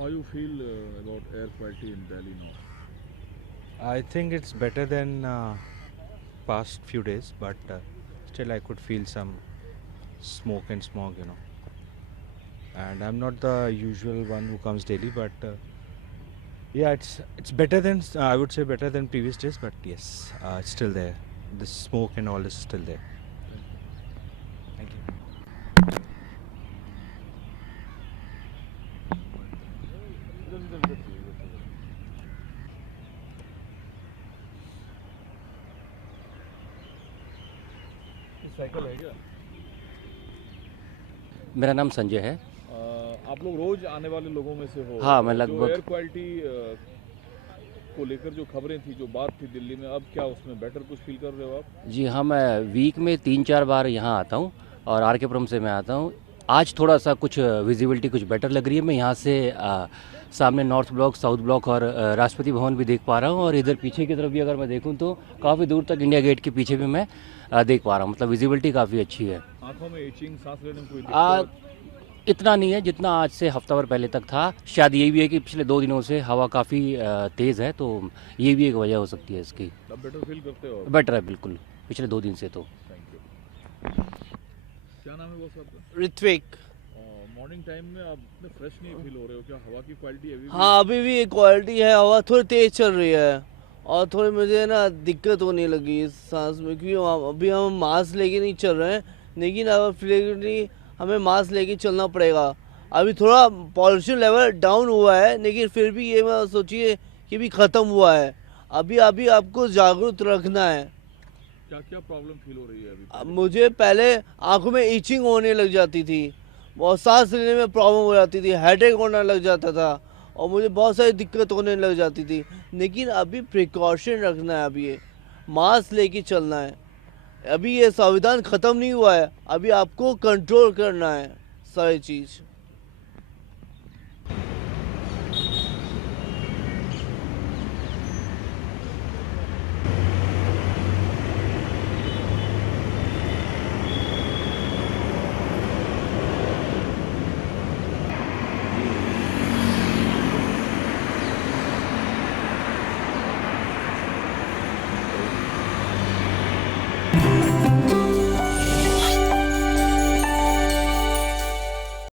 How you feel about air quality in Delhi now? I think it's better than past few days, but still I could feel some smoke and smog. And I'm not the usual one who comes daily, but yeah, it's better than I would say better than previous days, but yes, it's still there. The smoke and all is still there. Thank you. Cycle है क्या? मेरा नाम संजय है। आप लोग रोज आने वाले लोगों में से हो। हाँ, मैं जो लगभग एयर क्वालिटी को लेकर जो खबरें थी, जो बात थी दिल्ली में, अब क्या उसमें बेटर कुछ फील कर रहे हो आप? जी हाँ, मैं वीक में 3-4 बार यहाँ आता हूँ और आर के पुरम से मैं आता हूँ। आज थोड़ा-सा कुछ विज़िबिलिटी कुछ बेटर लग रही है। मैं यहाँ से सामने नॉर्थ ब्लॉक, साउथ ब्लॉक और राष्ट्रपति भवन भी देख पा रहा हूँ और इधर पीछे की तरफ भी अगर मैं देखूँ तो काफ़ी दूर तक इंडिया गेट के पीछे भी मैं देख पा रहा हूँ। मतलब विज़िबिलिटी काफ़ी अच्छी है। आंखों में इचिंग, सांस लेने में कोई आ, दिक्कत? इतना नहीं है जितना आज से हफ्ता भर पहले तक था। शायद ये भी है कि पिछले 2 दिनों से हवा काफ़ी तेज़ है, तो ये भी एक वजह हो सकती है इसकी। अब बेटर फील करते हो? बेटर है बिल्कुल, पिछले 2 दिन से तो। Thank you. क्या नाम है वो सब? ऋत्विक। मॉर्निंग टाइम में आप फ्रेश नहीं फील हो रहे हो क्या? हवा की क्वालिटी अभी भी? हाँ, अभी भी एक क्वालिटी है, हवा थोड़ी तेज चल रही है और थोड़ी मुझे ना दिक्कत होने लगी इस सांस में, क्योंकि अभी हम मास्क लेके नहीं चल रहे हैं, लेकिन अब फ्रीक्वेंटली हमें मास्क लेके चलना पड़ेगा। अभी थोड़ा पॉल्यूशन लेवल डाउन हुआ है, लेकिन फिर भी ये मैं सोचिए कि भी ख़त्म हुआ है। अभी अभी आपको जागरूक रखना है। क्या क्या प्रॉब्लम फील हो रही है अभी? अब मुझे पहले आंखों में ईचिंग होने लग जाती थी, बहुत सांस लेने में प्रॉब्लम हो जाती थी, हेडेक होने लग जाता था और मुझे बहुत सारी दिक्कत होने लग जाती थी। लेकिन अभी प्रिकॉशन रखना है, अभी ये मास्क लेके चलना है। अभी ये संविधान ख़त्म नहीं हुआ है, अभी आपको कंट्रोल करना है सारी चीज़।